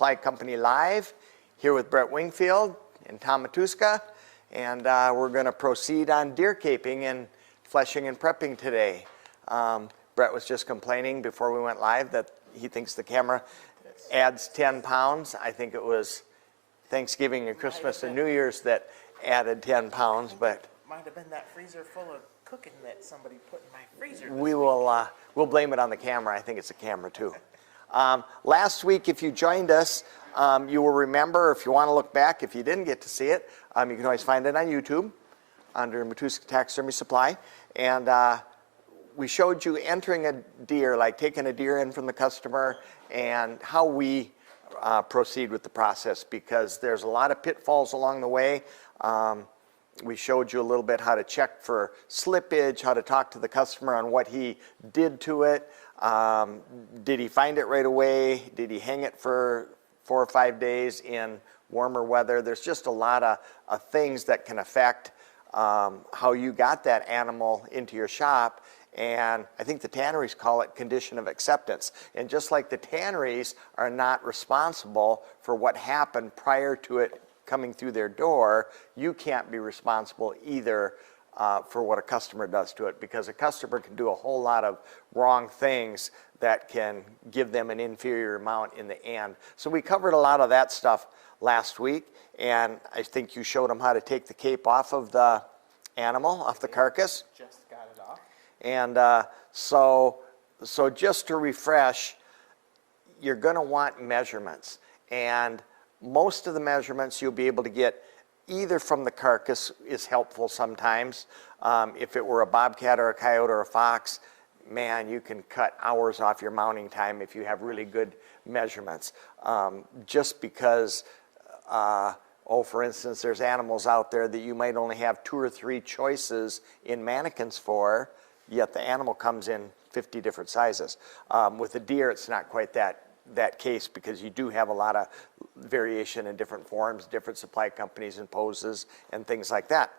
Supply Company Live, here with Brett Wingfield and Tom Matuska, and we're going to proceed on deer caping and fleshing and prepping today. Brett was just complaining before we went live that he thinks the camera adds 10 pounds. I think it was Thanksgiving and Christmas and New Year's that added 10 pounds, but might have been that freezer full of cooking that somebody put in my freezer. We'll blame it on the camera. I think it's a camera too. Last week, if you joined us, you will remember, if you want to look back, if you didn't get to see it, you can always find it on YouTube under Matuska Taxidermy Supply. And we showed you entering a deer, like taking a deer in from the customer, and how we proceed with the process, because there's a lot of pitfalls along the way. We showed you a little bit how to check for slippage, how to talk to the customer on what he did to it. Did he find it right away? Did he hang it for 4 or 5 days in warmer weather? There's just a lot of things that can affect how you got that animal into your shop. And I think the tanneries call it condition of acceptance. And just like the tanneries are not responsible for what happened prior to it coming through their door, you can't be responsible either for what a customer does to it, because a customer can do a whole lot of wrong things that can give them an inferior amount in the end. So we covered a lot of that stuff last week, and I think you showed them how to take the cape off of the animal, off the carcass. Just got it off. And so just to refresh, you're going to want measurements, and most of the measurements you'll be able to get either from the carcass is helpful sometimes. If it were a bobcat or a coyote or a fox, man, you can cut hours off your mounting time if you have really good measurements. Just because, for instance, there's animals out there that you might only have 2 or 3 choices in mannequins for, yet the animal comes in 50 different sizes. With a deer, it's not quite that case, because you do have a lot of variation in different forms, different supply companies and poses and things like that.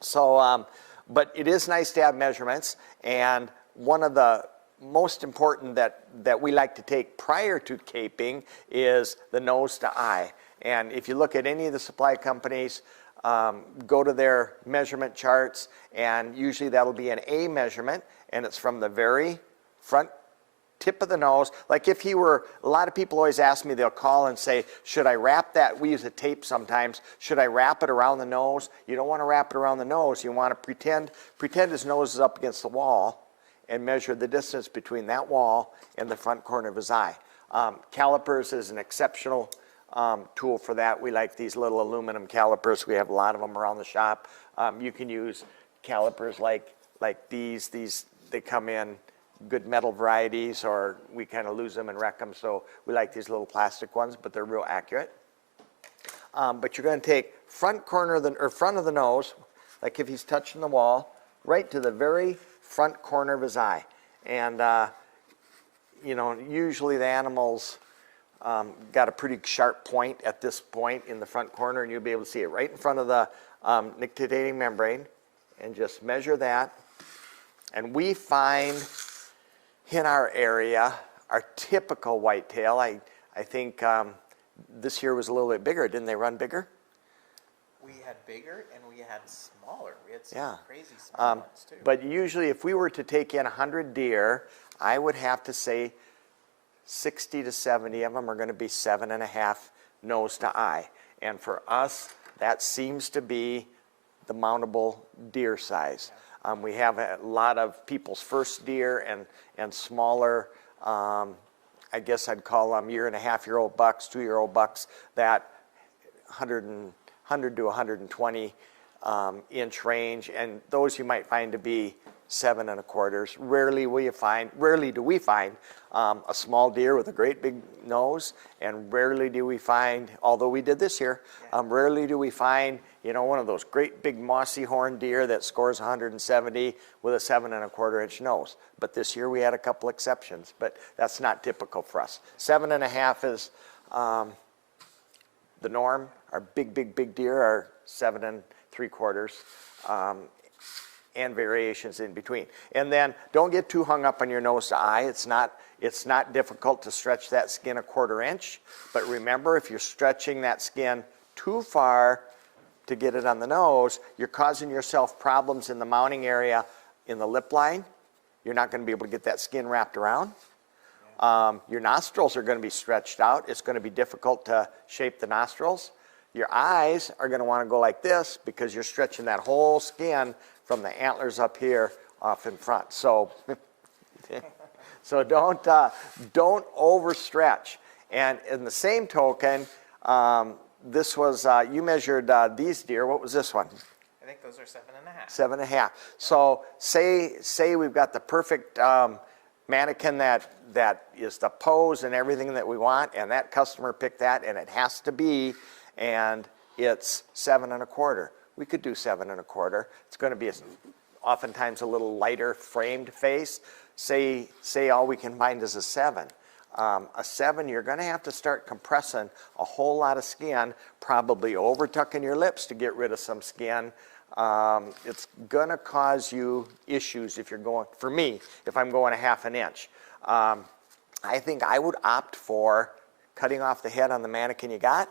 So, but it is nice to have measurements, and one of the most important that we like to take prior to caping is the nose to eye. And if you look at any of the supply companies, go to their measurement charts, and usually that'll be an A measurement, and it's from the very front tip of the nose. Like if he were, a lot of people always ask me, they'll call and say, should I wrap that? We use a tape sometimes. Should I wrap it around the nose? You don't want to wrap it around the nose. You want to pretend his nose is up against the wall and measure the distance between that wall and the front corner of his eye. Calipers is an exceptional tool for that. We like these little aluminum calipers. We have a lot of them around the shop. You can use calipers like these. They come in good metal varieties, or we kind of lose them and wreck them, so we like these little plastic ones, but they're real accurate. But you're going to take front of the nose, like if he's touching the wall, right to the very front corner of his eye. And you know, usually the animals got a pretty sharp point at this point in the front corner, and you'll be able to see it right in front of the nictitating membrane, and just measure that. And we find in our area, our typical whitetail, I think this year was a little bit bigger. Didn't they run bigger? We had bigger and we had smaller. We had some crazy small ones too. But usually if we were to take in 100 deer, I would have to say 60 to 70 of them are going to be 7.5 nose to eye. And for us, that seems to be the mountable deer size. We have a lot of people's first deer and smaller, I guess I'd call them 1.5-year-old bucks, 2-year-old bucks, that 100 to 120 inch range, and those you might find to be 7 1/4. Rarely do we find a small deer with a great big nose, and rarely do we find, although we did this year, rarely do we find, you know, one of those great big mossy horn deer that scores 170 with a 7 1/4 inch nose. But this year we had a couple exceptions, but that's not typical for us. 7.5 is the norm. Our big deer are 7 3/4. and variations in between. And then don't get too hung up on your nose to eye. It's not difficult to stretch that skin a 1/4 inch, but remember, if you're stretching that skin too far to get it on the nose, you're causing yourself problems in the mounting area in the lip line. You're not going to be able to get that skin wrapped around. Your nostrils are going to be stretched out. It's going to be difficult to shape the nostrils. Your eyes are going to want to go like this because you're stretching that whole skin from the antlers up here off in front. So, so don't overstretch. And in the same token, this was, you measured these deer. What was this one? I think those are 7.5. 7.5. So say we've got the perfect mannequin that is the pose and everything that we want, and that customer picked that, and it has to be, and it's 7.25. We could do 7.25. It's going to be oftentimes a little lighter framed face. Say all we can find is a 7. A 7, you're going to have to start compressing a whole lot of skin, probably over tucking your lips to get rid of some skin. It's going to cause you issues if you're going, for me, if I'm going a 1/2 inch. I think I would opt for cutting off the head on the mannequin you got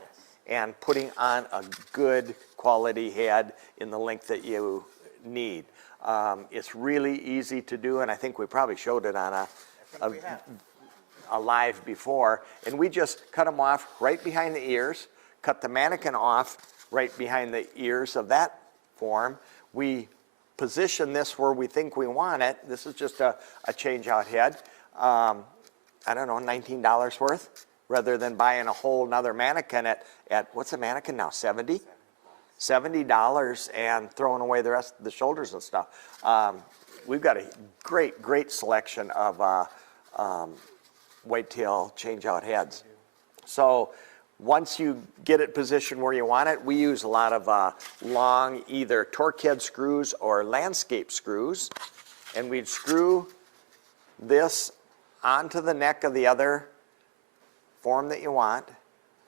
and putting on a good quality head in the length that you need. It's really easy to do, and I think we probably showed it on a live before, and we just cut them off right behind the ears, cut the mannequin off right behind the ears of that form. We position this where we think we want it. This is just a change out head. I don't know, $19 worth, rather than buying a whole nother mannequin at what's a mannequin now, 70? $70 and throwing away the rest of the shoulders and stuff. We've got a great selection of whitetail change-out heads. So once you get it positioned where you want it, we use a lot of long either torque head screws or landscape screws, and we'd screw this onto the neck of the other form that you want,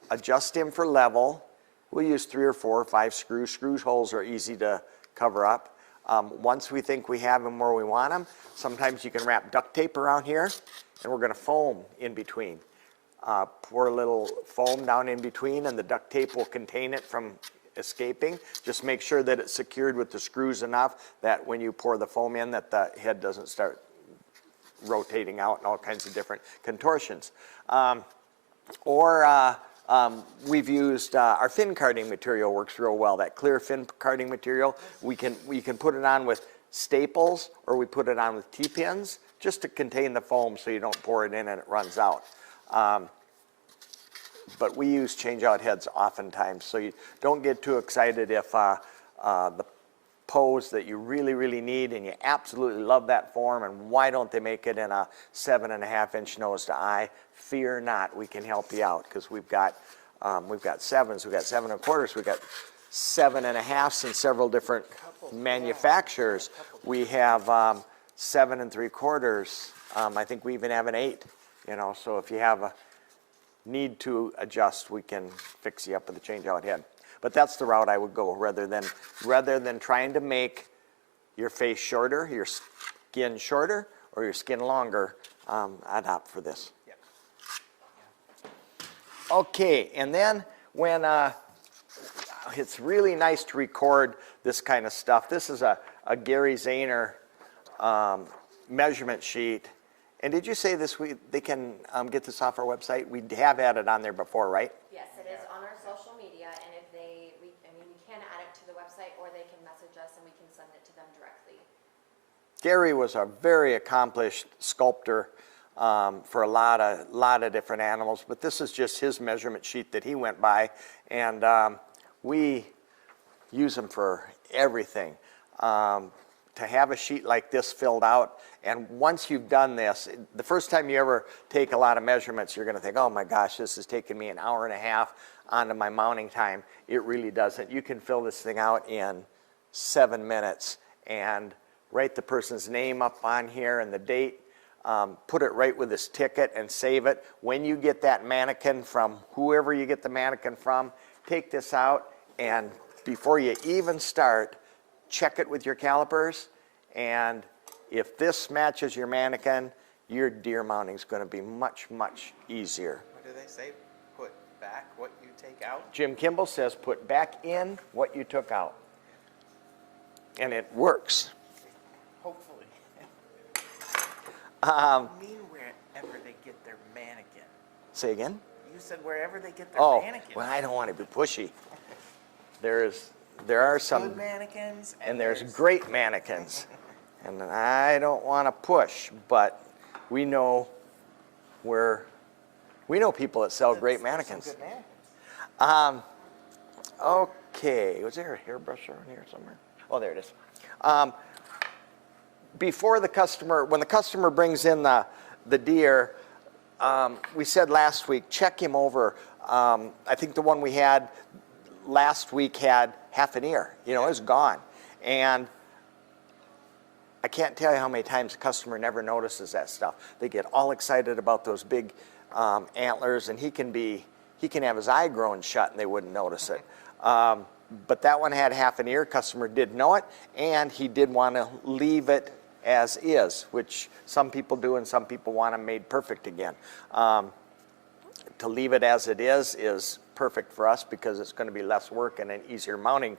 adjust him for level. We'll use 3 or 4 or 5 screws. Screw holes are easy to cover up. Once we think we have them where we want them, sometimes you can wrap duct tape around here, and we're going to foam in between. Pour a little foam down in between, and the duct tape will contain it from escaping. Just make sure that it's secured with the screws enough that when you pour the foam in, that the head doesn't start rotating out and all kinds of different contortions. We've used our fin carding material, works real well. That clear fin carding material, we can put it on with staples, or we put it on with T-pins just to contain the foam so you don't pour it in and it runs out. But we use change-out heads oftentimes, so you don't get too excited if the pose that you really need and you absolutely love that form, and why don't they make it in a 7.5 inch nose to eye? Fear not, we can help you out, because we've got 7s, we've got 7.25s, we've got 7.5s in several different manufacturers. We have 7.75. I think we even have an 8. You know, so if you have a need to adjust, we can fix you up with a change-out head. But that's the route I would go, rather than trying to make your face shorter, your skin shorter, or your skin longer. I'd opt for this. Yep. Yeah. Okay, and then when it's really nice to record this kind of stuff. This is a Gary Zahner measurement sheet. And did you say this week they can get this off our website? We have had it on there before, right? Yes, it is on our social media, and if we can add it to the website, or they can message us and we can send it to them directly. Gary was a very accomplished sculptor for a lot of different animals, but this is just his measurement sheet that he went by, and we use them for everything. To have a sheet like this filled out, and once you've done this, the first time you ever take a lot of measurements, you're going to think, oh my gosh, this is taking me an hour and a half onto my mounting time. It really doesn't. You can fill this thing out in 7 minutes and write the person's name up on here and the date, put it right with this ticket and save it. When you get that mannequin from whoever you get the mannequin from, take this out, and before you even start, check it with your calipers And if this matches your mannequin, your deer mounting is going to be much, much easier. What do they say? Put back what you take out? Jim Kimball says put back in what you took out. And it works. Hopefully. Um, You mean wherever they get their mannequin? Say again? You said wherever they get their Oh, mannequin. well, I don't want to be pushy. There are some good mannequins and there's great mannequins. And I don't want to push, but we know people that sell great mannequins. Some good mannequins. Okay, was there a hairbrush around here somewhere? Oh, there it is. When the customer brings in the deer, we said last week, check him over. I think the one we had last week had half an ear. You know, it's gone. And I can't tell you how many times the customer never notices that stuff. They get all excited about those big antlers, and he can have his eye grown shut and they wouldn't notice it. But that one had half an ear. Customer did know it, and he did want to leave it as is, which some people do and some people want them made perfect again. To leave it as it is perfect for us because it's going to be less work and an easier mounting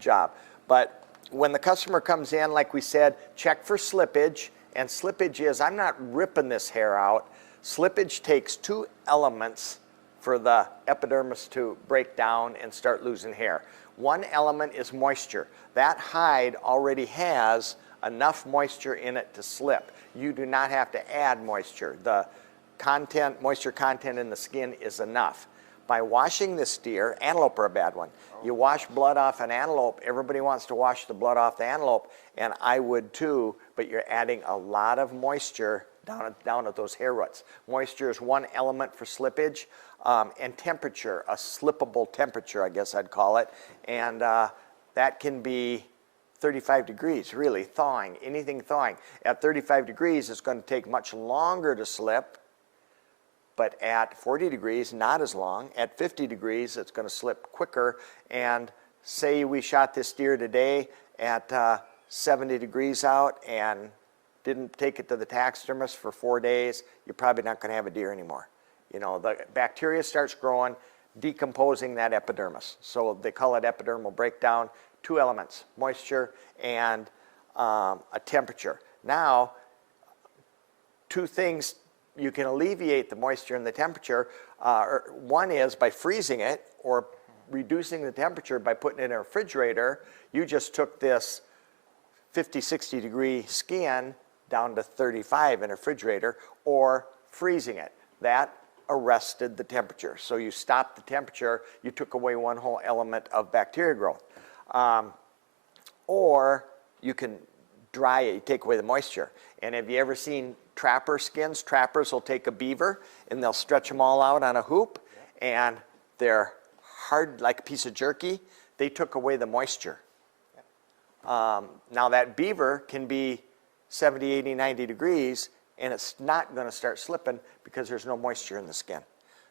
job. But when the customer comes in, like we said, check for slippage. And slippage is, I'm not ripping this hair out. Slippage takes two elements for the epidermis to break down and start losing hair. One element is moisture. That hide already has enough moisture in it to slip. You do not have to add moisture. The moisture content in the skin is enough. By washing this deer, antelope are a bad one. You wash blood off an antelope, everybody wants to wash the blood off the antelope, and I would too, but you're adding a lot of moisture down at those hair roots. Moisture is one element for slippage, and temperature, a slippable temperature, I guess I'd call it, and that can be 35 degrees, really, thawing, anything thawing. At 35 degrees, it's going to take much longer to slip, but at 40 degrees, not as long. At 50 degrees, it's going to slip quicker, and say we shot this deer today at 70 degrees out and didn't take it to the taxidermist for 4 days, you're probably not going to have a deer anymore. You know, the bacteria starts growing, decomposing that epidermis. So they call it epidermal breakdown. Two elements, moisture and a temperature. Now, two things you can alleviate the moisture and the temperature. One is by freezing it or reducing the temperature by putting it in a refrigerator. You just took this 50, 60 degree skin down to 35 in a refrigerator, or freezing it. That arrested the temperature. So you stopped the temperature, you took away one whole element of bacteria growth. Or you can dry it, you take away the moisture. And have you ever seen trapper skins? Trappers will take a beaver and they'll stretch them all out on a hoop, and they're hard like a piece of jerky. They took away the moisture. Now that beaver can be 70, 80, 90 degrees, and it's not going to start slipping because there's no moisture in the skin.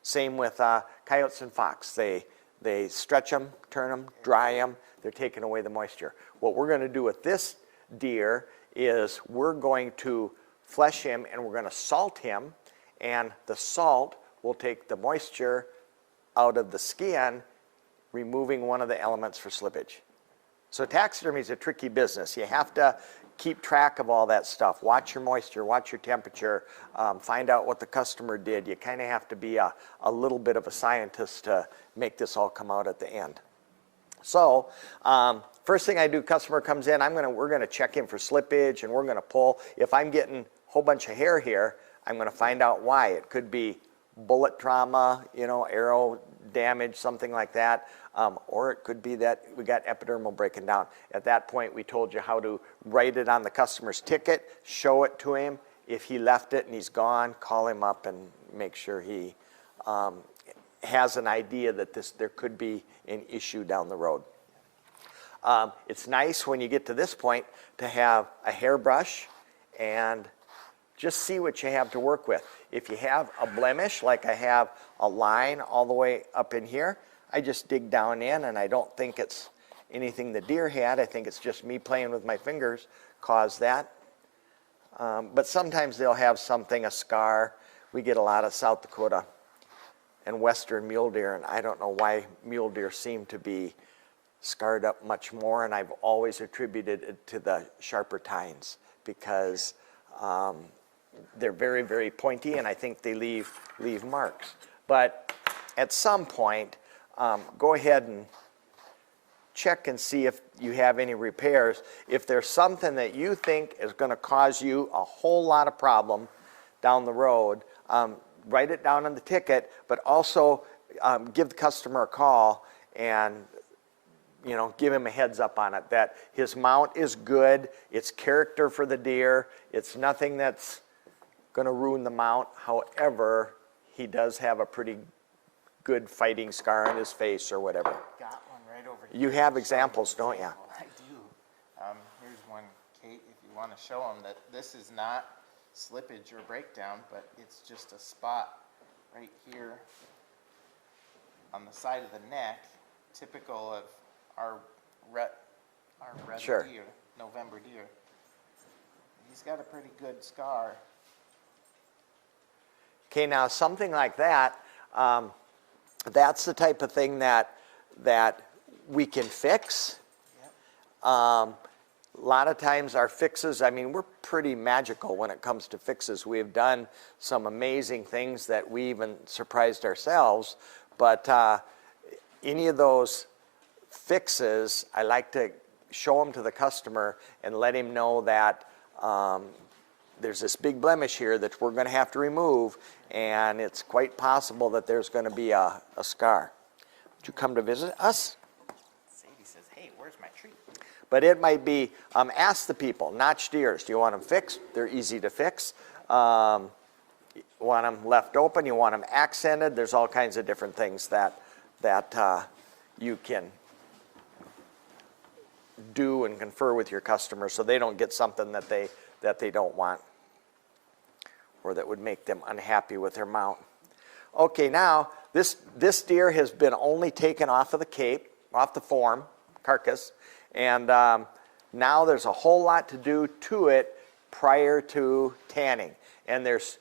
Same with coyotes and fox. They stretch them, turn them, dry them. They're taking away the moisture. What we're going to do with this deer is we're going to flesh him and we're going to salt him, and the salt will take the moisture out of the skin, removing one of the elements for slippage. So taxidermy is a tricky business. You have to keep track of all that stuff. Watch your moisture, watch your temperature, find out what the customer did. You kind of have to be a little bit of a scientist to make this all come out at the end. So first thing I do, customer comes in, we're gonna check him for slippage, and we're gonna pull. If I'm getting a whole bunch of hair here, I'm gonna find out why. It could be bullet trauma, you know, arrow damage, something like that. Or it could be that we got epidermal breaking down. At that point, we told you how to write it on the customer's ticket, show it to him. If he left it and he's gone, call him up and make sure he has an idea that there could be an issue down the road. It's nice when you get to this point to have a hairbrush and just see what you have to work with. If you have a blemish, like I have a line all the way up in here, I just dig down in, and I don't think it's anything the deer had. I think it's just me playing with my fingers, cause that. But sometimes they'll have something, a scar. We get a lot of South Dakota and western mule deer, and I don't know why mule deer seem to be scarred up much more, and I've always attributed it to the sharper tines because they're very, very pointy, and I think they leave marks. But at some point, go ahead and check and see if you have any repairs. If there's something that you think is going to cause you a whole lot of problem down the road, write it down on the ticket, but also give the customer a call and give him a heads up on it, that his mount is good, it's character for the deer, it's nothing that's going to ruin the mount. However, he does have a pretty good fighting scar on his face or whatever. Got one right over here. You have examples, don't you? I do. Here's one, Kate, if you want to show them that this is not slippage or breakdown, but it's just a spot right here on the side of the neck, typical of our red Sure. deer, November deer. He's got a pretty good scar. Okay, now something like that, that's the type of thing that we can fix. Yep. A lot of times our fixes, I mean, we're pretty magical when it comes to fixes. We have done some amazing things that we even surprised ourselves, but any of those fixes, I like to show them to the customer and let him know that there's this big blemish here that we're going to have to remove, and it's quite possible that there's going to be a scar. Would you come to visit us? Sadie says, hey, where's my treat? But it might be, ask the people, notched ears, do you want them fixed? They're easy to fix. You want them left open, you want them accented, there's all kinds of different things that you can do and confer with your customers so they don't get something that they don't want or that would make them unhappy with their mount. Okay, now this deer has been only taken off of the cape, off the form, carcass, and now there's a whole lot to do to it prior to tanning. And there's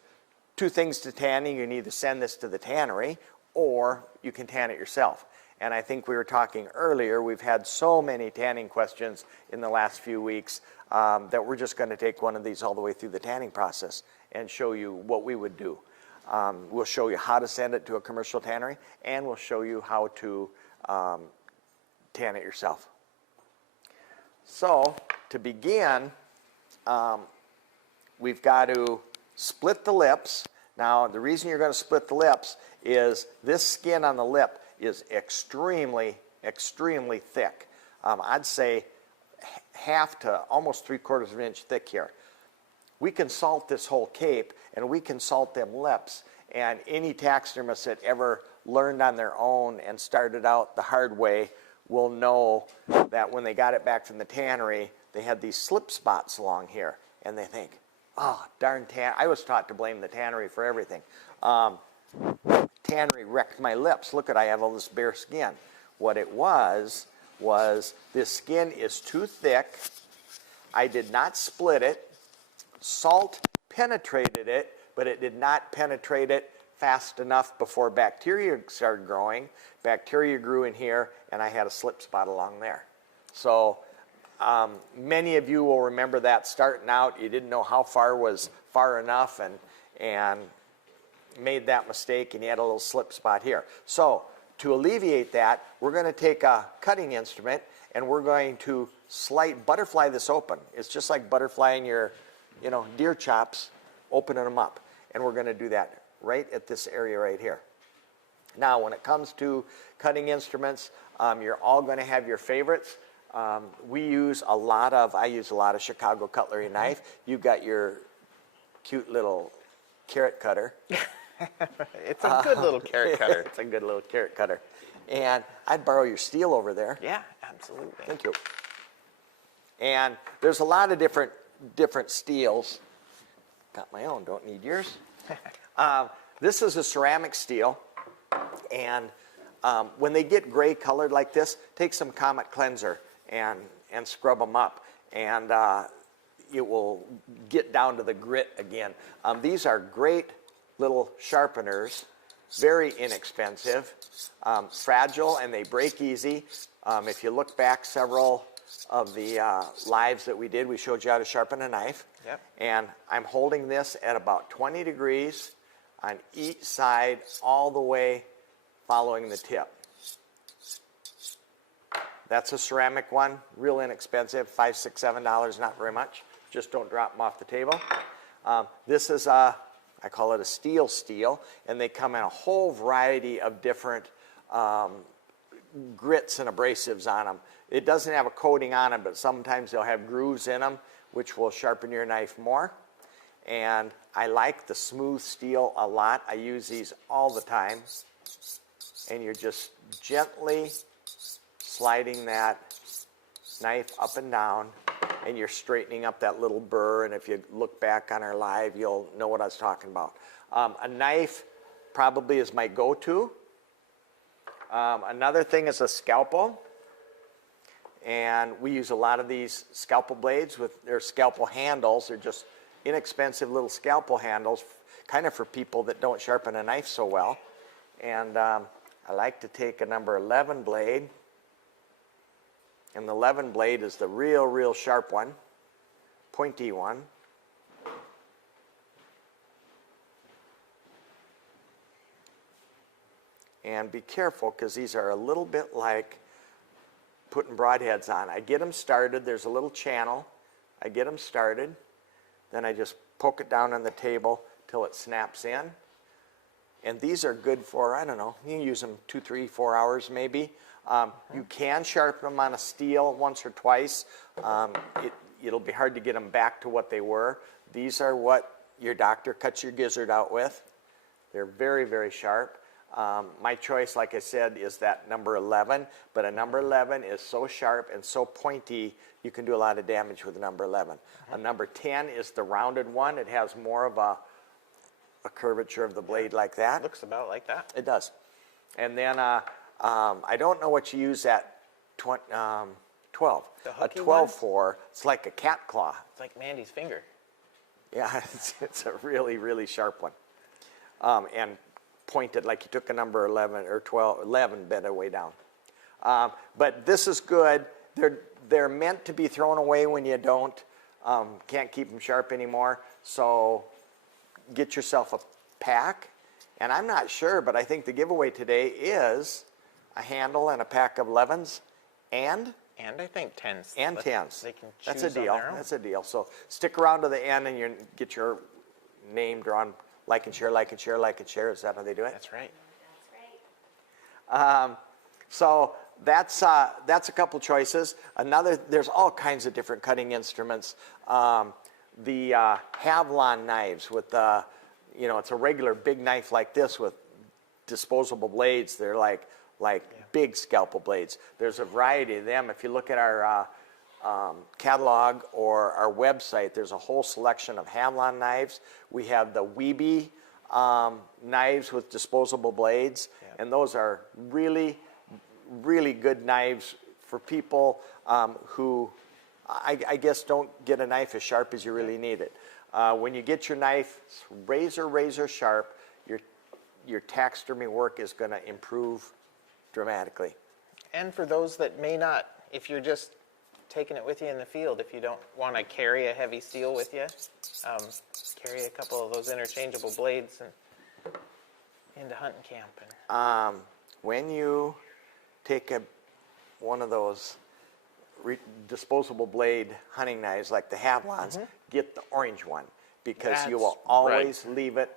two things to tanning. You can either send this to the tannery or you can tan it yourself. And I think we were talking earlier, we've had so many tanning questions in the last few weeks that we're just going to take one of these all the way through the tanning process and show you what we would do. We'll show you how to send it to a commercial tannery, and we'll show you how to tan it yourself. So to begin, we've got to split the lips. Now, the reason you're going to split the lips is this skin on the lip is extremely, extremely thick. I'd say half to almost 3/4 of an inch thick here. We can salt this whole cape, and we can salt them lips. And any taxidermist that ever learned on their own and started out the hard way will know that when they got it back from the tannery, they had these slip spots along here, and they think, oh, darn I was taught to blame the tannery for everything. Tannery wrecked my lips. Look at, I have all this bare skin. What it was this skin is too thick. I did not split it. Salt penetrated it, but it did not penetrate it fast enough before bacteria started growing. Bacteria grew in here, and I had a slip spot along there. So many of you will remember that starting out. You didn't know how far was far enough and made that mistake, and you had a little slip spot here. So to alleviate that, we're going to take a cutting instrument, and we're going to butterfly this open. It's just like butterflying your deer chops, opening them up. And we're going to do that right at this area right here. Now, when it comes to cutting instruments, you're all going to have your favorites. I use a lot of Chicago cutlery knife. You've got your cute little carrot cutter. It's a good little carrot cutter. It's a good little carrot cutter. And I'd borrow your steel over there. Yeah, absolutely. Thank you. And there's a lot of different steels. Got my own, don't need yours. This is a ceramic steel, and when they get gray colored like this, take some Comet cleanser and scrub them up. And it will get down to the grit again. These are great little sharpeners, very inexpensive, fragile, and they break easy. If you look back several of the lives that we did, we showed you how to sharpen a knife. Yep. And I'm holding this at about 20 degrees on each side all the way following the tip. That's a ceramic one, real inexpensive, $5, $6, $7, not very much. Just don't drop them off the table. This is I call it a steel, and they come in a whole variety of different grits and abrasives on them. It doesn't have a coating on them, but sometimes they'll have grooves in them, which will sharpen your knife more. And I like the smooth steel a lot. I use these all the time. And you're just gently sliding that knife up and down, and you're straightening up that little burr. And if you look back on our live, you'll know what I was talking about. A knife probably is my go-to. Another thing is a scalpel. And we use a lot of these scalpel blades with their scalpel handles. They're just inexpensive little scalpel handles, kind of for people that don't sharpen a knife so well. And I like to take a number 11 blade. And the 11 blade is the real sharp one, pointy one. And be careful, because these are a little bit like putting broadheads on. I get them started. There's a little channel. I get them started. Then I just poke it down on the table till it snaps in. And these are good for, I don't know, you can use them 2, 3, 4 hours maybe. You can sharpen them on a steel once or twice. It'll be hard to get them back to what they were. These are what your doctor cuts your gizzard out with. They're very sharp. My choice, like I said, is that number 11, but a number 11 is so sharp and so pointy, you can do a lot of damage with a number 11. A number 10 is the rounded one. It has more of a curvature of the blade like that. Looks about like that. It does. And then I don't know what you use that 12. The A hooky 12 one? for, it's like a cat claw. It's like Mandy's finger. Yeah, it's a really sharp one. And pointed like you took a number 11 or 12, 11 bent away down. But this is good. They're meant to be thrown away when you don't. Can't keep them sharp anymore. So get yourself a pack. And I'm not sure, but I think the giveaway today is a handle and a pack of 11s and I think 10s. and 10s. They can choose That's a on deal. their own. That's a deal. So stick around to the end and you get your name drawn. Like and share, like and share, like and share. Is that how they do it? That's right. That's right. So that's a couple choices. There's all kinds of different cutting instruments. The Havlon knives with it's a regular big knife like this with disposable blades. They're like big scalpel blades. There's a variety of them. If you look at our catalog or our website, there's a whole selection of Havlon knives. We have the Weeby knives with disposable blades, and those are really good knives for people who I guess don't get a knife as sharp as you really need it. When you get your knife razor sharp, your taxidermy work is going to improve dramatically. And for those that may not, if you're just taking it with you in the field, if you don't want to carry a heavy steel with you, carry a couple of those interchangeable blades and into hunting camp. And When you take one of those disposable blade hunting knives like the Havlons, get the orange one, because you will That's always leave it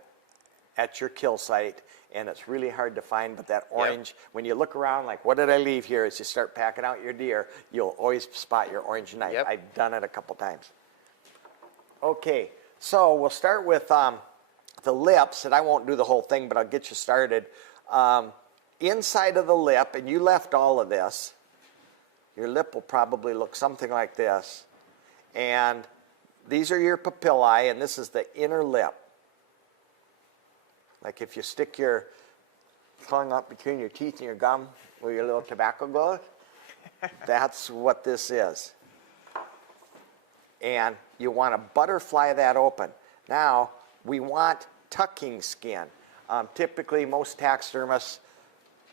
at your kill site, and it's really hard to find. But that orange, when you look around like, what did I leave here? As you start packing out your deer, you'll always spot your orange knife. Yep. I've done it a couple times. Okay, so we'll start with the lips, and I won't do the whole thing, but I'll get you started. Inside of the lip, and you left all of this, your lip will probably look something like this. And these are your papillae, and this is the inner lip. Like if you stick your tongue up between your teeth and your gum where your little tobacco goes, that's what this is. and you want to butterfly that open. Now, we want tucking skin. Typically, most taxidermists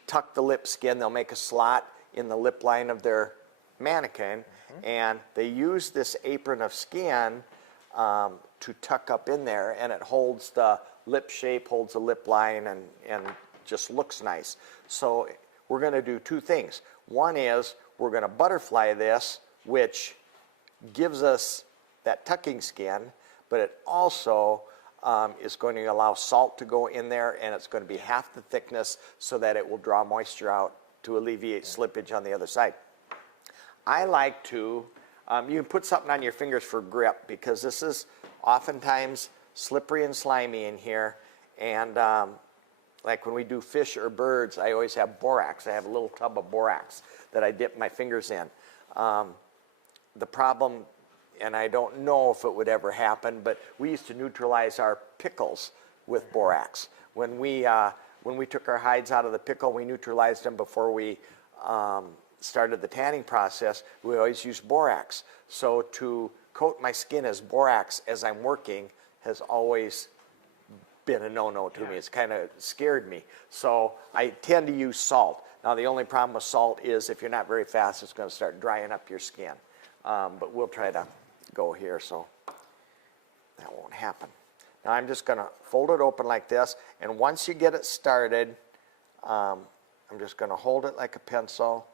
tuck the lip skin. They'll make a slot in the lip line of their mannequin, and they use this apron of skin to tuck up in there, and it holds the lip shape, holds the lip line, and just looks nice. So we're going to do two things. One is we're going to butterfly this, which gives us that tucking skin, but it also is going to allow salt to go in there, and it's going to be half the thickness so that it will draw moisture out to alleviate slippage on the other side. I like to, you can put something on your fingers for grip, because this is oftentimes slippery and slimy in here, and like when we do fish or birds, I always have borax. I have a little tub of borax that I dip my fingers in. The problem, and I don't know if it would ever happen, but we used to neutralize our pickles with borax. When we took our hides out of the pickle, we neutralized them before we started the tanning process. We always used borax. So to coat my skin as borax as I'm working has always been a no-no to me. It's kind of scared me. So I tend to use salt. Now the only problem with salt is if you're not very fast, it's going to start drying up your skin. But we'll try to go here so that won't happen. Now I'm just going to fold it open like this, and once you get it started, I'm just going to hold it like a pencil.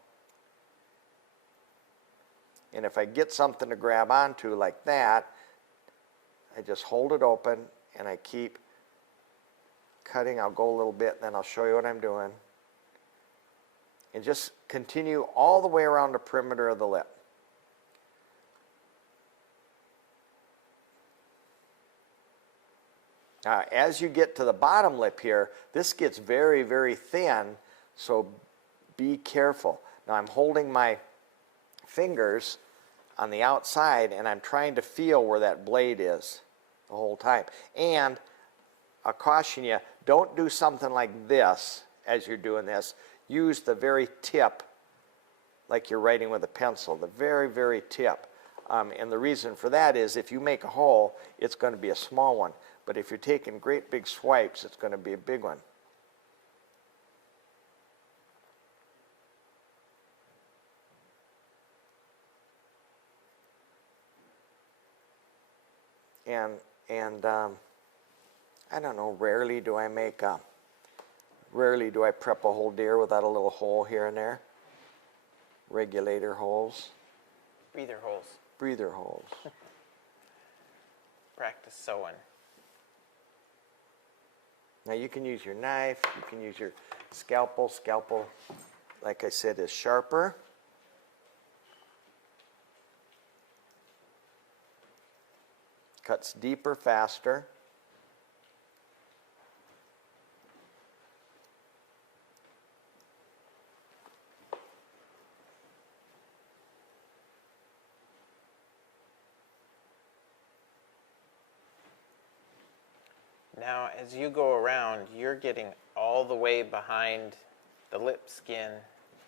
And if I get something to grab onto like that, I just hold it open and I keep cutting. I'll go a little bit, then I'll show you what I'm doing. And just continue all the way around the perimeter of the lip. As you get to the bottom lip here, this gets very, very thin, so be careful. Now I'm holding my fingers on the outside, and I'm trying to feel where that blade is the whole time. And I'll caution you, don't do something like this as you're doing this. Use the very tip, like you're writing with a pencil, the very, very tip. And the reason for that is if you make a hole, it's going to be a small one. But if you're taking great big swipes, it's going to be a big one. And I don't know, rarely do I prep a whole deer without a little hole here and there. Regulator holes. Breather holes. Breather holes. Practice sewing. Now you can use your knife, you can use your scalpel. Scalpel, like I said, is sharper. Cuts deeper, faster. Now, as you go around, you're getting all the way behind the lip skin,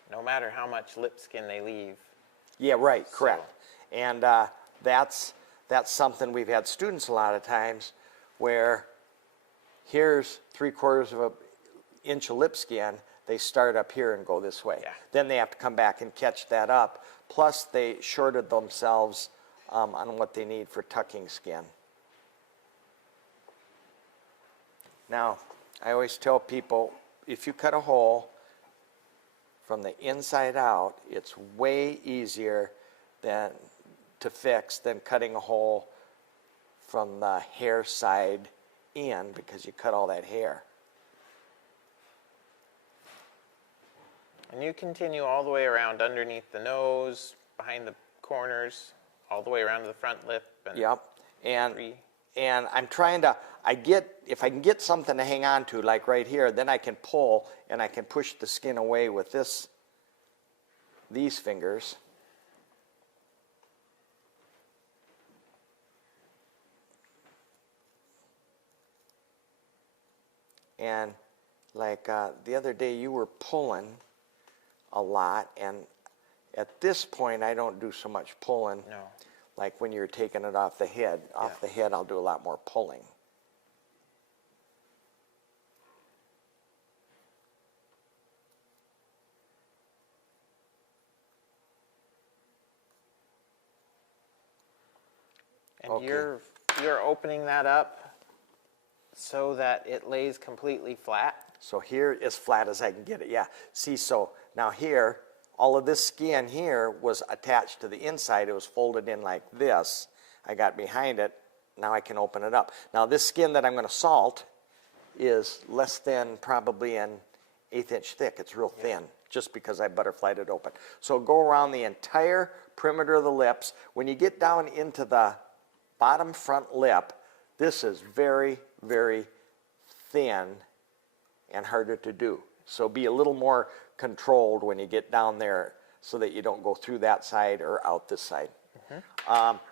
no matter how much lip skin they leave. Yeah, right, correct. And that's something we've had students a lot of times where here's 3/4 of an inch of lip skin, they start up here and go this way. Yeah. Then they have to come back and catch that up. Plus they shorted themselves on what they need for tucking skin. Now, I always tell people, if you cut a hole from the inside out, it's way easier to fix than cutting a hole from the hair side in, because you cut all that hair. And you continue all the way around underneath the nose, behind the corners, all the way around to the front lip. And yep. And I'm trying to, if I can get something to hang on to, like right here, then I can pull and I can push the skin away with these fingers. And like the other day you were pulling a lot, and at this point I don't do so much pulling. No. Like when you're taking it off the head. Off the head, I'll do a lot more pulling. And Okay. you're opening that up so that it lays completely flat. So here, as flat as I can get it, yeah. See, so now here, all of this skin here was attached to the inside. It was folded in like this. I got behind it. Now I can open it up. Now this skin that I'm going to salt is less than probably an 1/8 inch thick. It's real thin, just because I butterflied it open. So go around the entire perimeter of the lips. When you get down into the bottom front lip, this is very, very thin and harder to do. So be a little more controlled when you get down there so that you don't go through that side or out this side.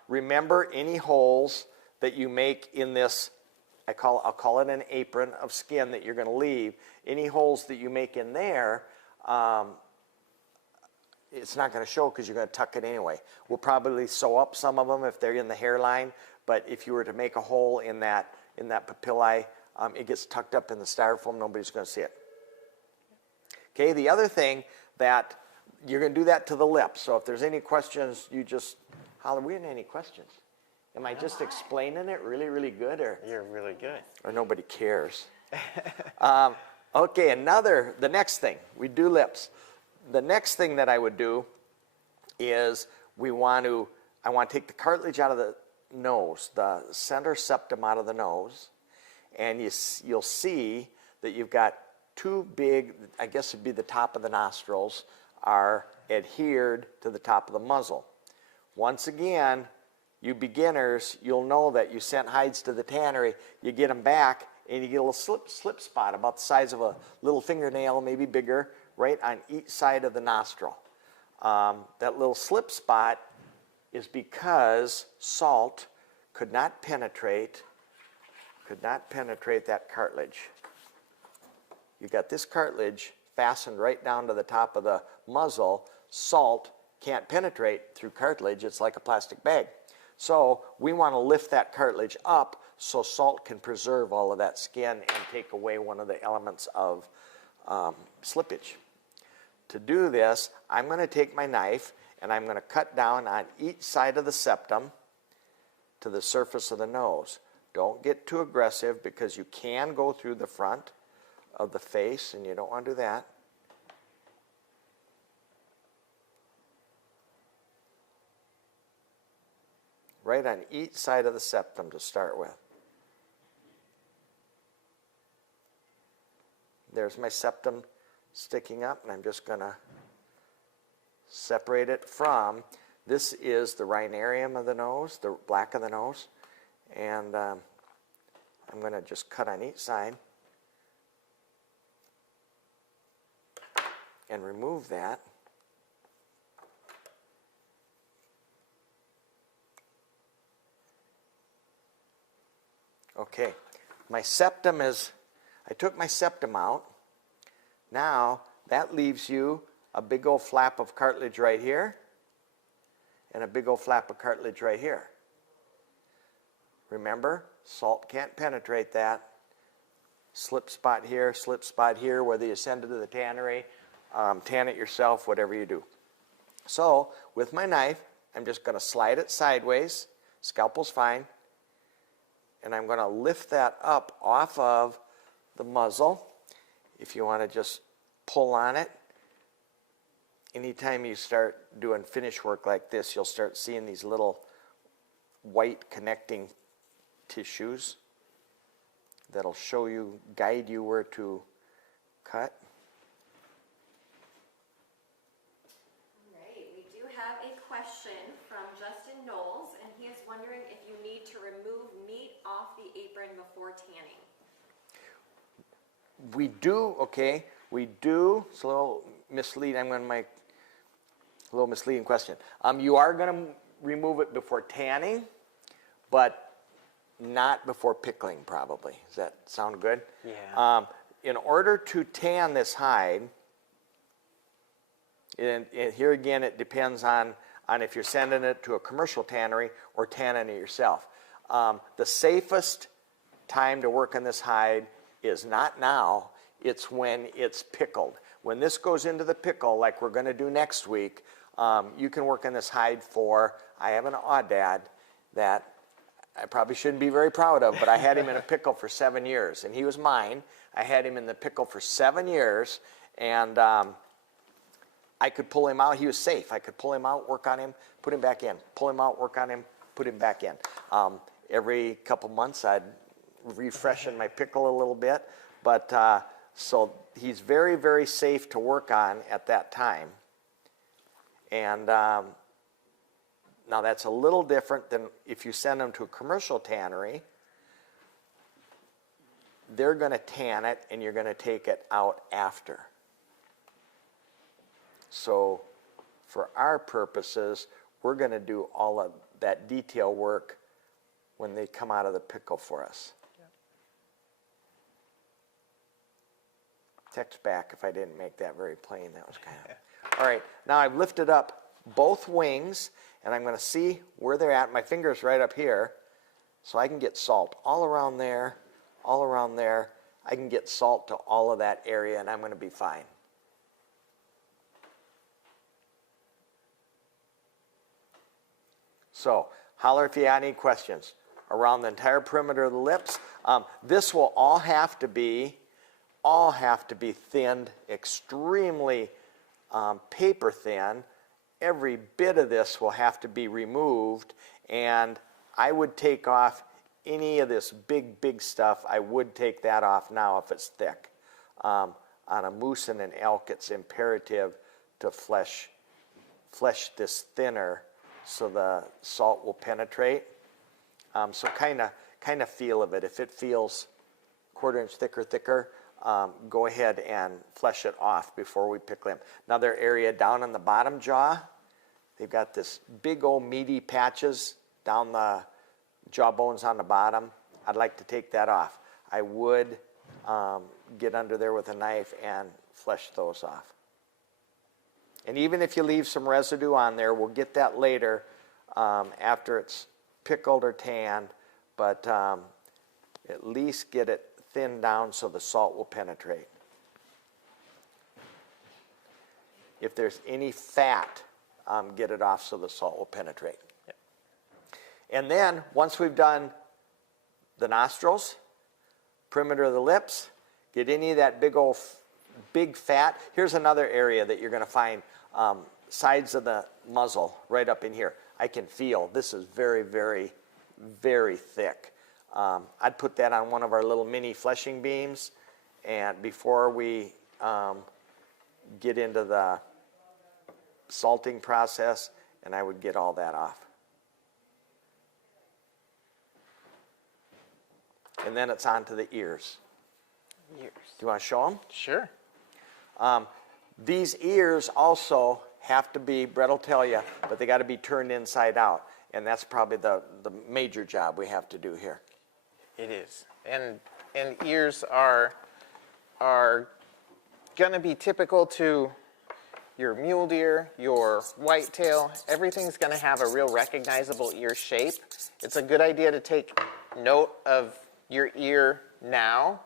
Remember, any holes that you make in this, I'll call it an apron of skin that you're going to leave, any holes that you make in there, it's not going to show because you're going to tuck it anyway. We'll probably sew up some of them if they're in the hairline, but if you were to make a hole in that papillae, it gets tucked up in the styrofoam. Nobody's going to see it. Okay, the other thing that you're going to do that to the lips. So if there's any questions, you just holler. We didn't have any questions. Am I just explaining it really, really good, or You're really good. or nobody cares? Okay, the next thing, we do lips. The next thing that I would do is I want to take the cartilage out of the nose, the center septum out of the nose, and you'll see that you've got two big, I guess it'd be the top of the nostrils, are adhered to the top of the muzzle. Once again, you beginners, you'll know that you sent hides to the tannery, you get them back, and you get a little slip spot about the size of a little fingernail, maybe bigger, right on each side of the nostril. That little slip spot is because salt could not penetrate that cartilage. You got this cartilage fastened right down to the top of the muzzle. Salt can't penetrate through cartilage. It's like a plastic bag. So we want to lift that cartilage up so salt can preserve all of that skin and take away one of the elements of slippage. To do this, I'm going to take my knife and I'm going to cut down on each side of the septum to the surface of the nose. Don't get too aggressive because you can go through the front of the face and you don't want to do that. Right on each side of the septum to start with. There's my septum sticking up, and I'm just going to separate it from, this is the rhinarium of the nose, the black of the nose, and I'm going to just cut on each side and remove that. Okay, my septum is, I took my septum out. Now, that leaves you a big old flap of cartilage right here and a big old flap of cartilage right here. Remember, salt can't penetrate that. Slip spot here, whether you send it to the tannery, tan it yourself, whatever you do. So, with my knife, I'm just going to slide it sideways. Scalpel's fine. And I'm going to lift that up off of the muzzle. If you want to just pull on it, anytime you start doing finish work like this, you'll start seeing these little white connecting tissues that'll show you, guide you where to cut. All right, we do have a question from Justin Knowles, and he is wondering if you need to remove meat off the apron before tanning. We do, okay, we do. It's a little misleading. I'm going to make a little misleading question. You are going to remove it before tanning, but not before pickling, probably. Does that sound good? Yeah. In order to tan this hide, and here again it depends on on if you're sending it to a commercial tannery or tanning it yourself. The safest time to work on this hide is not now, it's when it's pickled. When this goes into the pickle, like we're going to do next week, you can work on this hide for, I have an aoudad that I probably shouldn't be very proud of, but I had him in a pickle for 7 years, and he was mine. I had him in the pickle for 7 years, and I could pull him out. He was safe. I could pull him out, work on him, put him back in. Pull him out, work on him, put him back in. Every couple months, I'd refreshen my pickle a little bit, but so he's very, very safe to work on at that time. And now that's a little different than if you send them to a commercial tannery. They're going to tan it, and you're going to take it out after. So for our purposes, we're going to do all of that detail work when they come out of the pickle for us. Text back if I didn't make that very plain. That was kind of... All right, now I've lifted up both wings, and I'm going to see where they're at. My finger's right up here, so I can get salt all around there, all around there. I can get salt to all of that area, and I'm going to be fine. So, holler if you have any questions. Around the entire perimeter of the lips. This will all have to be thinned extremely paper thin. Every bit of this will have to be removed, and I would take off any of this big stuff. I would take that off now if it's thick. On a moose and an elk, it's imperative to flesh this thinner so the salt will penetrate. So kind of feel of it. If it feels 1/4 inch thicker, go ahead and flesh it off before we pickle them. Another area down on the bottom jaw, they've got this big old meaty patches down the jaw bones on the bottom. I'd like to take that off. I would get under there with a knife and flesh those off. And even if you leave some residue on there, we'll get that later after it's pickled or tanned, but at least get it thinned down so the salt will penetrate. If there's any fat, get it off so the salt will penetrate. Yep. And then, once we've done the nostrils, perimeter of the lips, get any of that big fat. Here's another area that you're going to find, sides of the muzzle, right up in here. I can feel this is very, very, very thick. I'd put that on one of our little mini fleshing beams, and before we get into the salting process, and I would get all that off. And then it's on to the ears. Ears. Do you want to show them? Sure. These ears also have to be, Brett will tell you, but they got to be turned inside out. And that's probably the major job we have to do here. It is. And ears are going to be typical to your mule deer, your whitetail. Everything's going to have a real recognizable ear shape. It's a good idea to take note of your ear now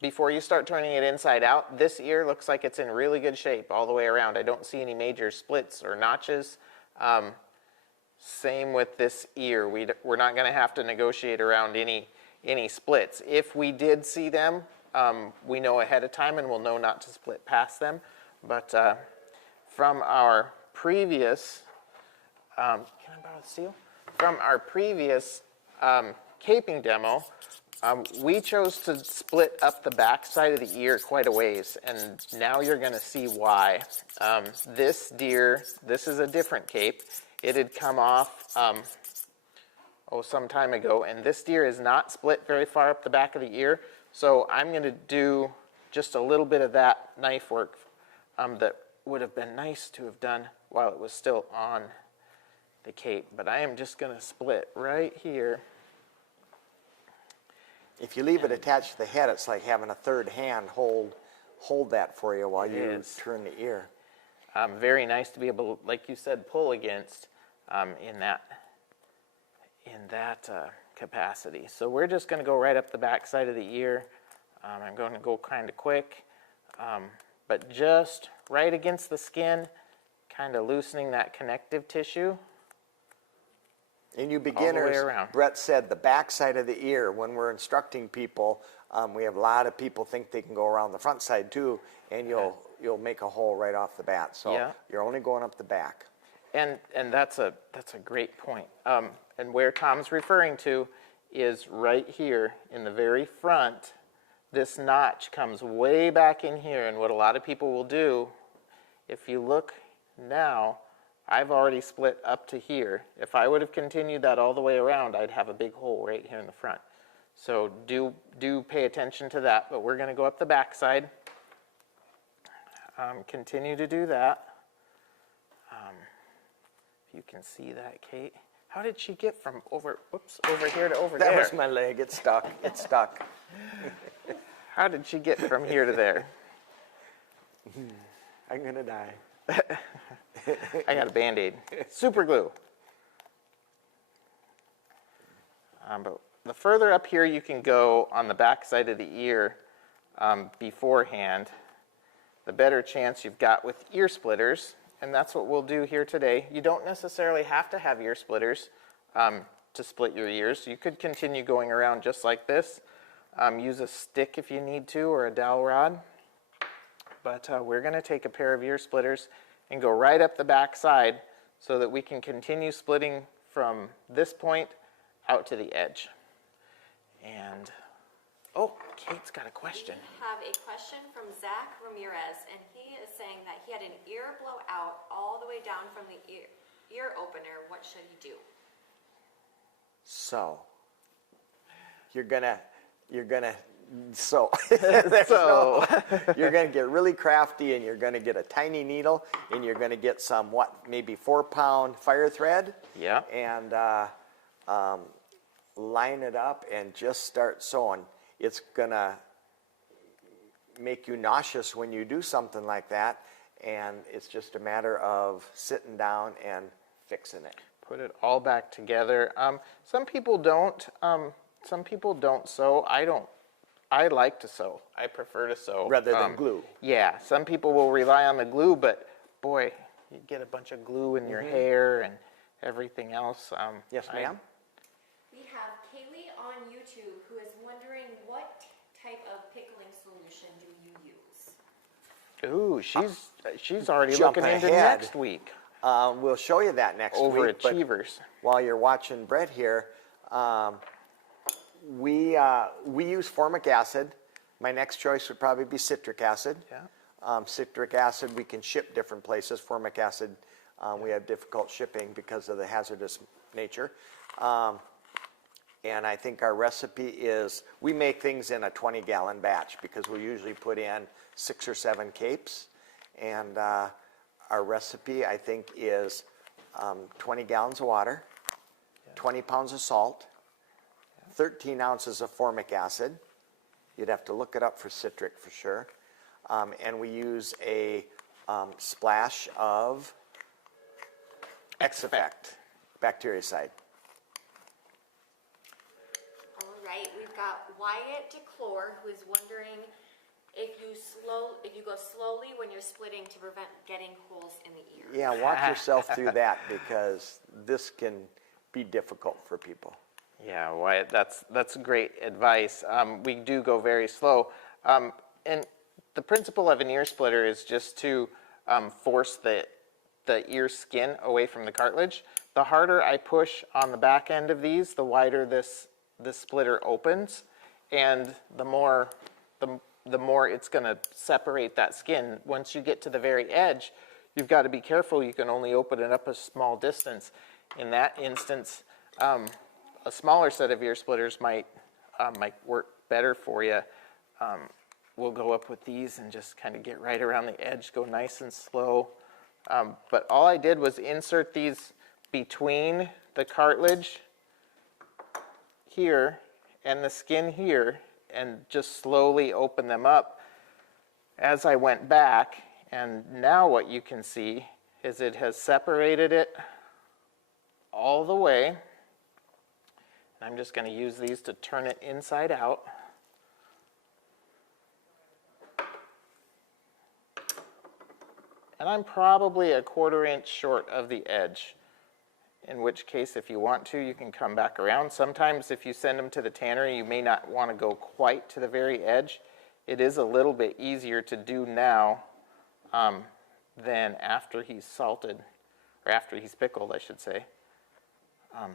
before you start turning it inside out. This ear looks like it's in really good shape all the way around. I don't see any major splits or notches. Same with this ear. We're not going to have to negotiate around any splits. If we did see them, we know ahead of time and we'll know not to split past them. But from our previous, can I borrow the seal? From our previous caping demo, we chose to split up the back side of the ear quite a ways, and now you're going to see why. This deer, this is a different cape. It had come off some time ago, and this deer is not split very far up the back of the ear, so I'm going to do just a little bit of that knife work that would have been nice to have done while it was still on the cape, but I am just going to split right here. If you leave it attached to the head, it's like having a third hand hold that for you while you turn the ear. Very nice to be able to, like you said, pull against. in that capacity. So we're just going to go right up the back side of the ear. I'm going to go kind of quick, but just right against the skin, kind of loosening that connective tissue. And you beginners, Brett said the back side of the ear, when we're instructing people, we have a lot of people think they can go around the front side too, and you'll make a hole right off the bat. So you're only going up the back. And that's a great point. And where Tom's referring to is right here in the very front. This notch comes way back in here, and what a lot of people will do, if you look now, I've already split up to here. If I would have continued that all the way around, I'd have a big hole right here in the front. So do pay attention to that, but we're going to go up the back side. Continue to do that. If you can see that, Kate. How did she get from over here to over there? That was my leg. It's stuck. It's stuck. How did she get from here to there? I'm going to die. I got a Band-Aid. Super glue. But the further up here you can go on the back side of the ear beforehand, the better chance you've got with ear splitters. And that's what we'll do here today. You don't necessarily have to have ear splitters to split your ears. You could continue going around just like this. Use a stick if you need to, or a dowel rod. But we're going to take a pair of ear splitters and go right up the back side so that we can continue splitting from this point out to the edge. And, oh, Kate's got a question. We have a question from Zach Ramirez, and he is saying that he had an ear blowout all the way down from the ear opener. What should he do? So, you're gonna you're gonna get really crafty, and you're gonna get a tiny needle, and you're gonna get some maybe 4-pound fire thread. Yeah. And line it up and just start sewing. It's gonna make you nauseous when you do something like that, and it's just a matter of sitting down and fixing it. Put it all back together. Some people don't. Some people don't sew. I don't. I like to sew. I prefer to sew rather than glue. Yeah. Some people will rely on the glue, but boy, you get a bunch of glue in your hair and everything else. Yes, ma'am. We have Kaylee on YouTube who is wondering, what type of pickling solution do you use? Ooh, she's already Jumping looking into ahead. next week. We'll show you that next week. Overachievers. While you're watching Brett here, we use formic acid. My next choice would probably be citric acid. Yeah. Citric acid we can ship different places. Formic acid we have difficult shipping because of the hazardous nature. And I think our recipe is, we make things in a 20-gallon batch because we usually put in 6 or 7 capes. And our recipe, I think, is 20 gallons of water, 20 pounds of salt, 13 ounces of formic acid. You'd have to look it up for citric for sure. And we use a splash of X-Effect bactericide. All right, we've got Wyatt DeClore who is wondering if you go slowly when you're splitting to prevent getting holes in the ear. Yeah, watch yourself through that because this can be difficult for people. Yeah, Wyatt, that's great advice. We do go very slow. And the principle of an ear splitter is just to force the ear skin away from the cartilage. The harder I push on the back end of these, the wider this splitter opens, and the more it's going to separate that skin. Once you get to the very edge, you've got to be careful. You can only open it up a small distance. In that instance, a smaller set of ear splitters might work better for you. We'll go up with these and just kind of get right around the edge, go nice and slow. But all I did was insert these between the cartilage here and the skin here, and just slowly open them up as I went back. And now what you can see is it has separated it all the way. And I'm just going to use these to turn it inside out. And I'm probably a 1/4 inch short of the edge, in which case if you want to, you can come back around. Sometimes if you send them to the tannery, you may not want to go quite to the very edge. It is a little bit easier to do now than after he's salted, or after he's pickled, I should say.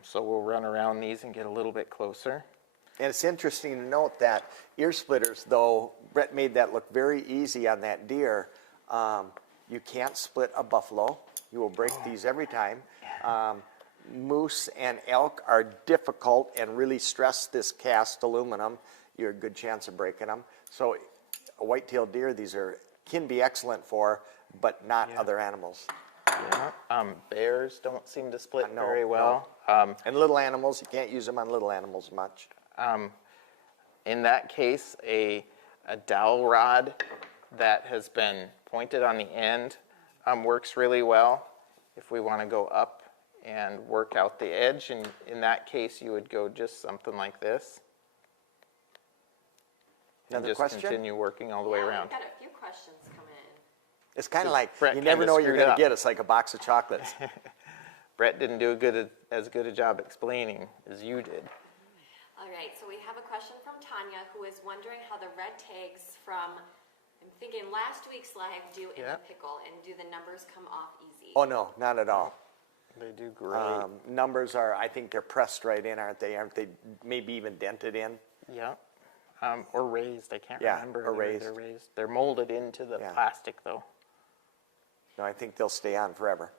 So we'll run around these and get a little bit closer. And it's interesting to note that ear splitters, though Brett made that look very easy on that deer, you can't split a buffalo. You will break these every time. Moose and elk are difficult and really stress this cast aluminum. You're a good chance of breaking them. So a white-tailed deer, these can be excellent for, but not other animals. Yeah. Bears don't seem to split No, very well. And little animals, you can't use them on little animals much. In that case, a dowel rod that has been pointed on the end works really well if we want to go up and work out the edge. And in that case, you would go just something like this. Another and just question? continue working all the way around. We've got a few questions coming in. It's kind of like, Brett you never kinda know what you're screwed going to up. get. It's like a box of chocolates. Brett didn't do as good a job explaining as you did. All right, so we have a question from Tanya, who is wondering how the red tags from, I'm thinking last week's live, do in the pickle, and do the numbers come off easy? Oh, no, not at all. They do great. Numbers are, I think they're pressed right in, aren't they? Aren't they maybe even dented in? Yeah. Or raised, I can't Yeah, remember. or raised. They're raised. They're molded into the Yeah. plastic, though. No, I think they'll stay on forever.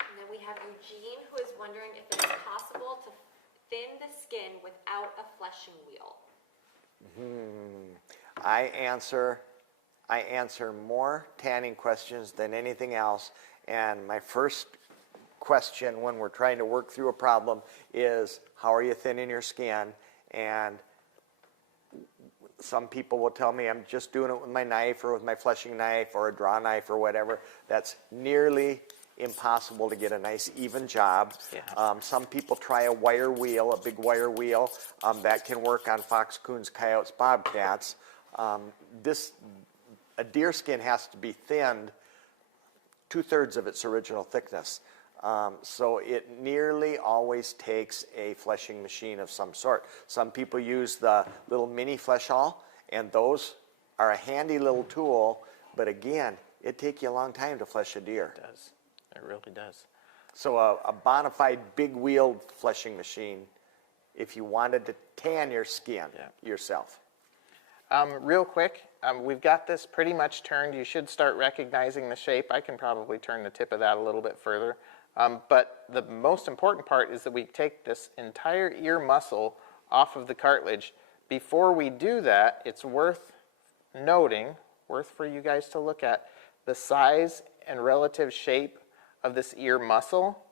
And then we have Eugene, who is wondering if it is possible to thin the skin without a fleshing wheel. I answer more tanning questions than anything else, and my first question when we're trying to work through a problem is, how are you thinning your skin? And some people will tell me I'm just doing it with my knife or with my fleshing knife or a draw knife or whatever. That's nearly impossible to get a nice even job. Yeah. Some people try a wire wheel, a big wire wheel. That can work on fox, coons, coyotes, bobcats. A deer skin has to be thinned 2/3 of its original thickness. So it nearly always takes a fleshing machine of some sort. Some people use the little mini flesh awl, and those are a handy little tool, but again, it takes you a long time to flesh a deer. It does. It really does. So a bona fide big-wheeled fleshing machine, if you wanted to tan your skin yourself. Real quick, we've got this pretty much turned. You should start recognizing the shape. I can probably turn the tip of that a little bit further. But the most important part is that we take this entire ear muscle off of the cartilage. Before we do that, it's worth noting, worth for you guys to look at, the size and relative shape of this ear muscle.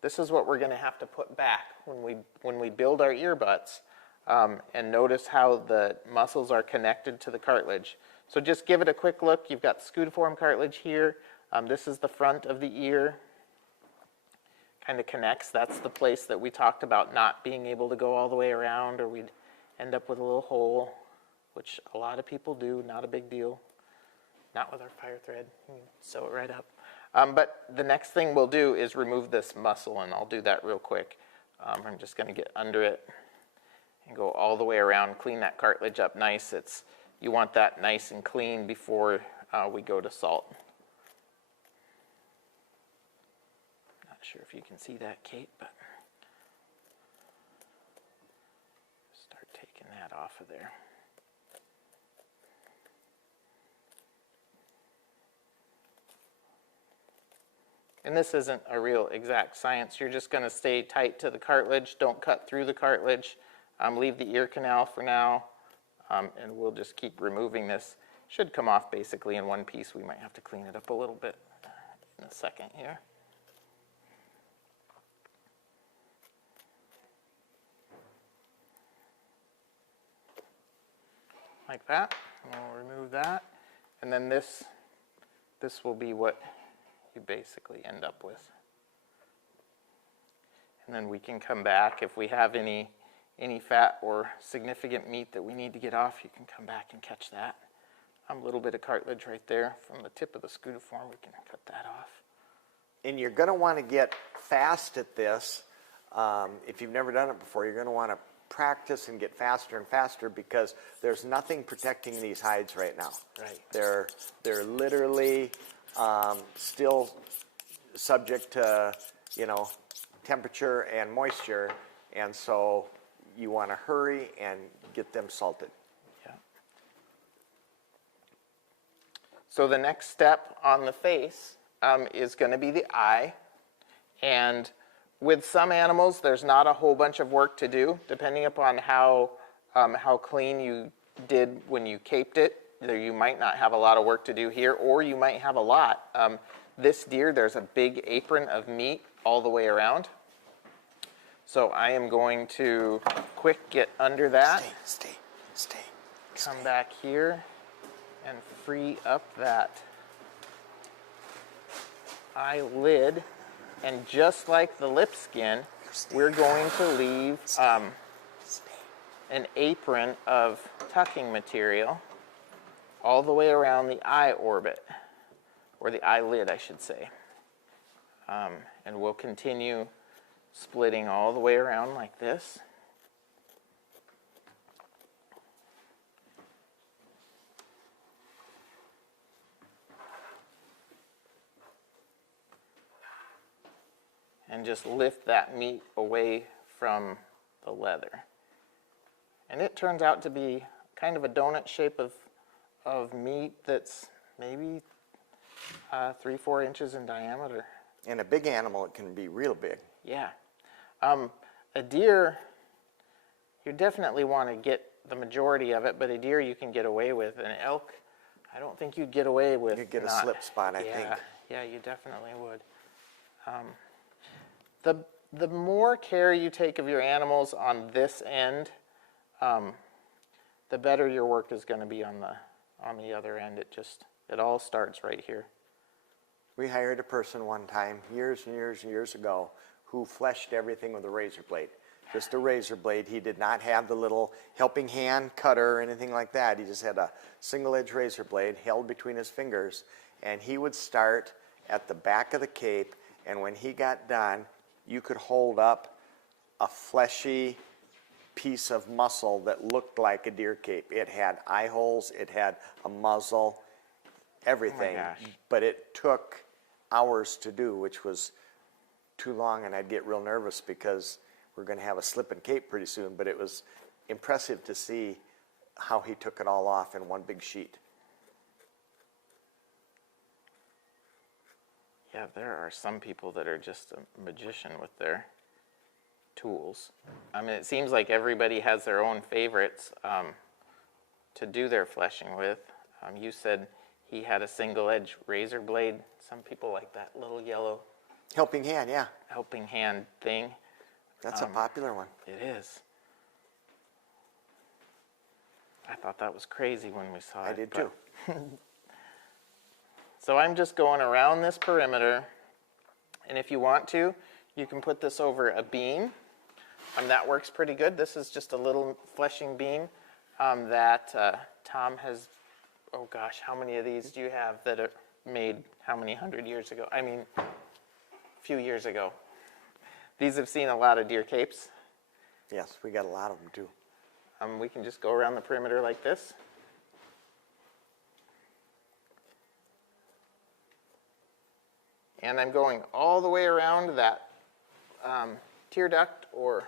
This is what we're going to have to put back when we build our ear butts. And notice how the muscles are connected to the cartilage. So just give it a quick look. You've got scudiform cartilage here. This is the front of the ear. Kind of connects. That's the place that we talked about not being able to go all the way around, or we'd end up with a little hole, which a lot of people do. Not a big deal. Not with our fire thread. You can sew it right up. But the next thing we'll do is remove this muscle, and I'll do that real quick. I'm just going to get under it and go all the way around, clean that cartilage up nice. You want that nice and clean before we go to salt. Not sure if you can see that, Kate, but start taking that off of there. And this isn't a real exact science. You're just going to stay tight to the cartilage. Don't cut through the cartilage. Leave the ear canal for now, and we'll just keep removing this. Should come off basically in one piece. We might have to clean it up a little bit in a second here. Like that. We'll remove that. And then this will be what you basically end up with. And then we can come back if we have any fat or significant meat that we need to get off. You can come back and catch that. A little bit of cartilage right there from the tip of the scudiform. We can cut that off. And you're going to want to get fast at this. If you've never done it before, you're going to want to practice and get faster and faster because there's nothing protecting these hides right now. Right. They're literally still subject to, temperature and moisture, and so you want to hurry and get them salted. Yeah. So the next step on the face is going to be the eye, and with some animals, there's not a whole bunch of work to do, depending upon how clean you did when you caped it. You might not have a lot of work to do here, or you might have a lot. This deer, there's a big apron of meat all the way around. So I am going to quick get under that. Stay. Come back here and free up that eyelid. And just like the lip skin, we're going to leave an apron of tucking material all the way around the eye orbit, or the eyelid, I should say. And we'll continue splitting all the way around like this. And just lift that meat away from the leather. And it turns out to be kind of a donut shape of meat that's maybe 3-4 inches in diameter. In a big animal, it can be real big. Yeah. A deer, you definitely want to get the majority of it, but a deer you can get away with. An elk, I don't think you'd get away with. You'd get a slip spot, I think. Yeah, you definitely would. The more care you take of your animals on this end, the better your work is going to be on the other end. It all starts right here. We hired a person one time, years and years and years ago, who fleshed everything with a razor blade. Just a razor blade. He did not have the little helping hand cutter or anything like that. He just had a single edge razor blade held between his fingers, and he would start at the back of the cape, and when he got done, you could hold up a fleshy piece of muscle that looked like a deer cape. It had eye holes, it had a muzzle, everything. Oh my gosh. But it took hours to do, which was too long, and I'd get real nervous because we're going to have a slip and cape pretty soon. But it was impressive to see how he took it all off in one big sheet. Yeah, there are some people that are just a magician with their tools. I mean, it seems like everybody has their own favorites to do their fleshing with. You said he had a single-edge razor blade. Some people like that little yellow Helping hand, yeah. helping hand thing. That's a popular one. It is. I thought that was crazy when we saw it. I did too. So I'm just going around this perimeter, and if you want to, you can put this over a beam. That works pretty good. This is just a little fleshing beam that Tom has, oh gosh, how many of these do you have that are made how many 100 years ago? I mean, a few years ago. These have seen a lot of deer capes. Yes, we got a lot of them too. We can just go around the perimeter like this. And I'm going all the way around that tear duct or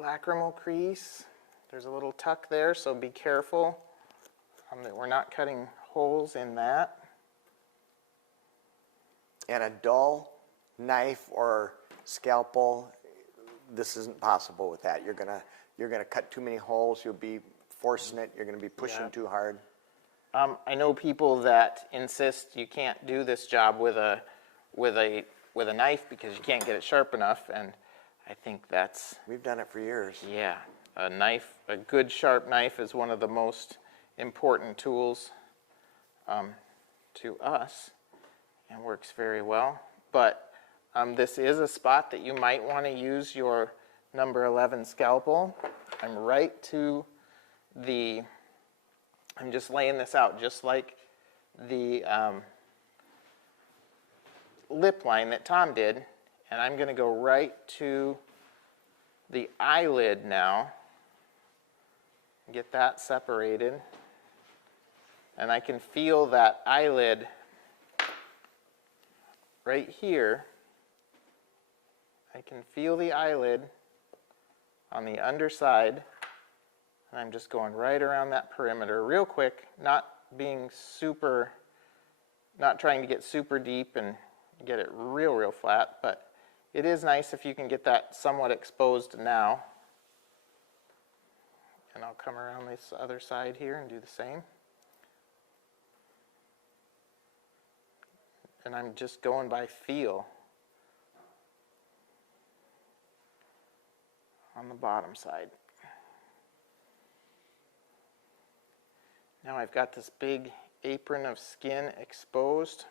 lacrimal crease. There's a little tuck there, so be careful that we're not cutting holes in that. And a dull knife or scalpel, this isn't possible with that. You're gonna cut too many holes. You'll be forcing it. You're gonna be pushing too hard. I know people that insist you can't do this job with a knife because you can't get it sharp enough, and I think that's... We've done it for years. Yeah, a good sharp knife is one of the most important tools to us and works very well. But This is a spot that you might want to use your number 11 scalpel. I'm right to the, I'm just laying this out just like the lip line that Tom did, and I'm going to go right to the eyelid now, get that separated, and I can feel that eyelid right here. I can feel the eyelid on the underside, and I'm just going right around that perimeter real quick, not being super, not trying to get super deep and get it real flat, but it is nice if you can get that somewhat exposed now. And I'll come around this other side here and do the same. And I'm just going by feel on the bottom side. Now I've got this big apron of skin exposed.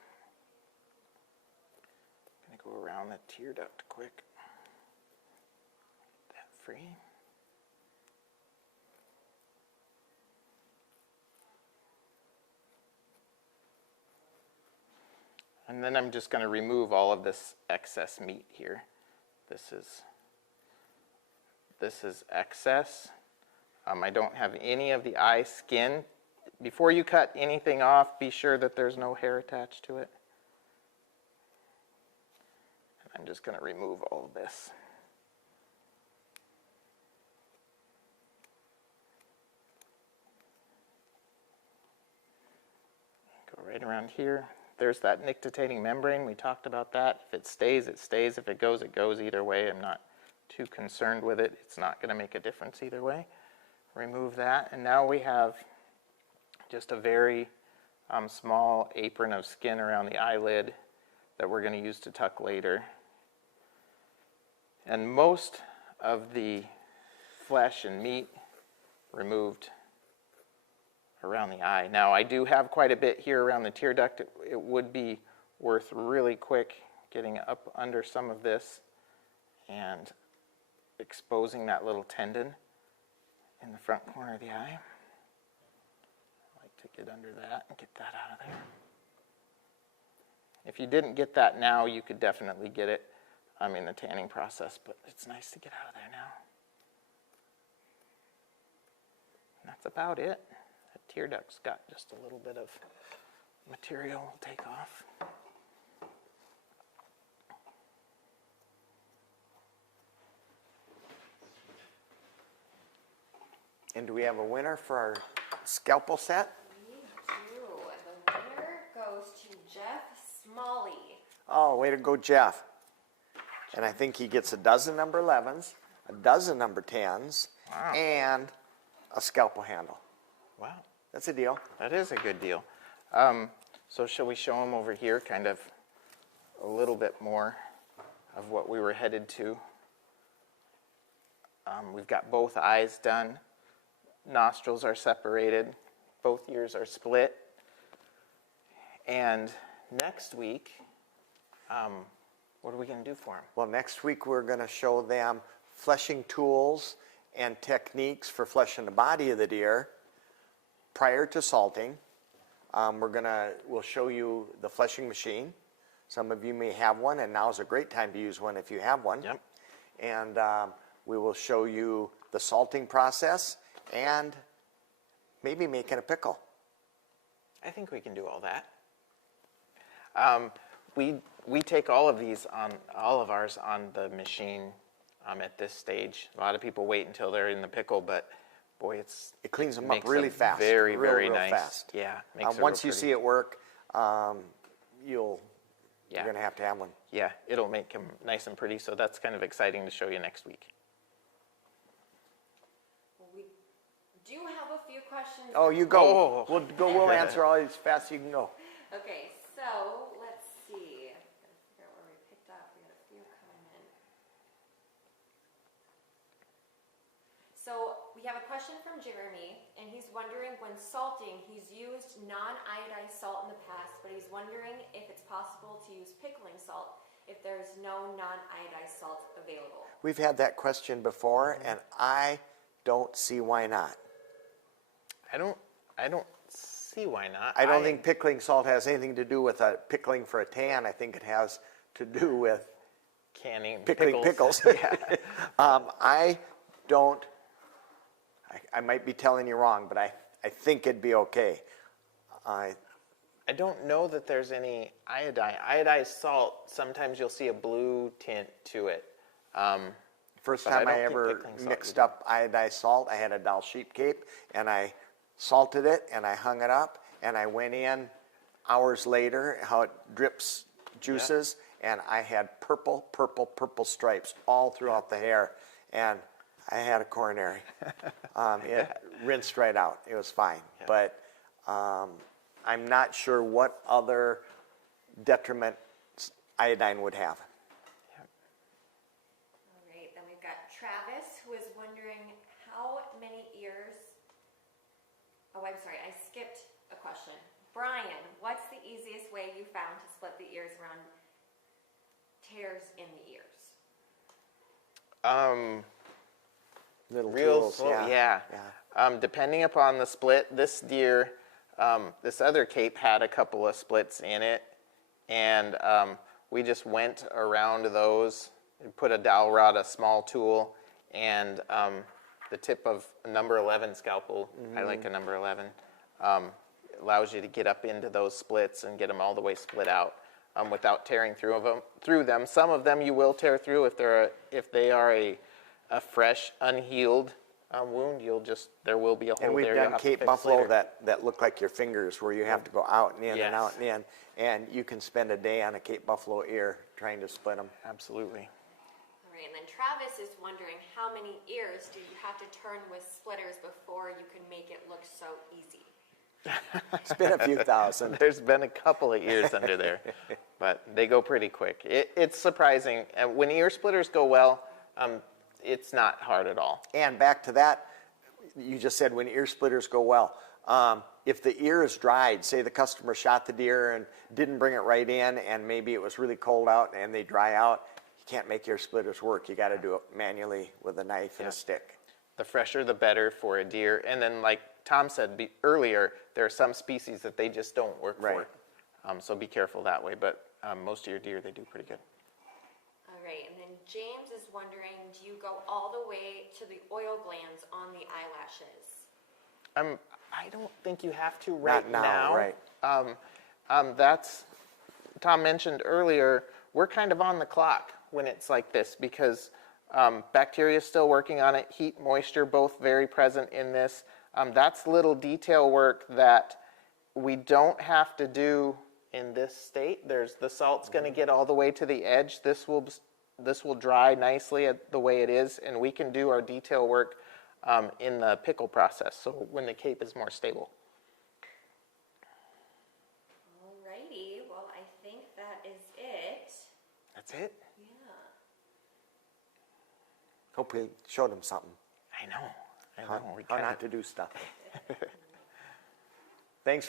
I'm going to go around the tear duct quick. Get that free. And then I'm just going to remove all of this excess meat here. This is excess. I don't have any of the eye skin. Before you cut anything off, be sure that there's no hair attached to it. And I'm just going to remove all of this. Go right around here. There's that nictitating membrane. We talked about that. If it stays, it stays. If it goes, it goes either way. I'm not too concerned with it. It's not going to make a difference either way. Remove that. And now we have just a very small apron of skin around the eyelid that we're going to use to tuck later. And most of the flesh and meat removed around the eye. Now I do have quite a bit here around the tear duct. It would be worth really quick getting up under some of this and exposing that little tendon in the front corner of the eye. I like to get under that and get that out of there. If you didn't get that now, you could definitely get it in the tanning process, but it's nice to get out of there now. And that's about it. That tear duct's got just a little bit of material we'll take off. And do we have a winner for our scalpel set? We do. The winner goes to Jeff Smalley. Oh, way to go, Jeff. And I think he gets a dozen number 11s, a dozen number 10s, Wow. and a scalpel handle. Wow. That's a deal. That is a good deal. So shall we show them over here kind of a little bit more of what we were headed to? We've got both eyes done. Nostrils are separated. Both ears are split. And next week, what are we going to do for them? Well, next week we're going to show them fleshing tools and techniques for fleshing the body of the deer prior to salting. We'll show you the fleshing machine. Some of you may have one, and now's a great time to use one if you have one. Yep. And we will show you the salting process and maybe making a pickle. I think we can do all that. We take all of these all of ours on the machine at this stage. A lot of people wait until they're in the pickle, but boy, it cleans them up makes really them fast. Very real nice. Fast. Yeah. Makes it Once real you pretty. see it work, you're Yeah. going to have one. Yeah, it'll make them nice and pretty. So that's kind of exciting to show you next week. We do have a few questions. Oh, you go. Oh. We'll answer all as fast as you can go. Okay, so let's see. Gotta figure out where we picked up. We had a few coming in. So we have a question from Jeremy, and he's wondering when salting, he's used non-iodized salt in the past, but he's wondering if it's possible to use pickling salt if there's no non-iodized salt available? We've had that question before, and I don't see why not. I don't see why not. I don't think pickling salt has anything to do with pickling for a tan. I think it has to do with canning pickling pickles. Yeah. I don't, I might be telling you wrong, but I think it'd be okay. I don't know that there's any iodine. Iodized salt, sometimes you'll see a blue tint to it. First But time I I don't think ever pickling salt mixed would do. up iodized salt, I had a Dal sheep cape, and I salted it, and I hung it up, and I went in hours later, how it drips juices, and I had purple stripes all throughout the hair, and I had a coronary. It rinsed right out. It was fine. Yeah. But I'm not sure what other detriment iodine would have. All right, then we've got Travis, who is wondering how many ears. Oh, I'm sorry, I skipped a question. Brian, what's the easiest way you found to split the ears around tears in the ears? Little Real tools, slow, yeah. depending upon the split, this deer, this other cape had a couple of splits in it, and we just went around those, and put a dowel rod, a small tool, and the tip of a number 11 scalpel, I like a number 11, allows you to get up into those splits and get them all the way split out without tearing through them. Some of them you will tear through if they are a fresh, unhealed wound. There will be a hole And we've there. You'll done have to Cape fix Buffalo later. that look like your fingers, where you have to go out and in and Yes. out and in, and you can spend a day on a Cape Buffalo ear trying to split them. Absolutely. All right, and then Travis is wondering how many ears do you have to turn with splitters before you can make it look so easy? It's been a few thousand. There's been a couple of ears under there, but they go pretty quick. It's surprising. And when ear splitters go well, it's not hard at all. And back to that, you just said when ear splitters go well. If the ear is dried, say the customer shot the deer and didn't bring it right in, and maybe it was really cold out and they dry out, you can't make ear splitters work. You got to do it manually with a knife and a stick. The fresher, the better for a deer. And then, like Tom said earlier, there are some species that they just don't work Right. for. So be careful that way. But most of your deer, they do pretty good. All right, and then James is wondering, do you go all the way to the oil glands on the eyelashes? I don't think you have to right Not now, right. That's, Tom mentioned earlier, we're kind of on the clock when it's like this because bacteria is still working on it, heat, moisture, both very present in this. That's little detail work that we don't have to do in this state. The salt's going to get all the way to the edge. This will dry nicely at the way it is, and we can do our detail work in the pickle process, so when the cape is more stable. All righty, well, I think that is it. That's it? Yeah. Hope we showed them something. I know. How not to do stuff. Thanks for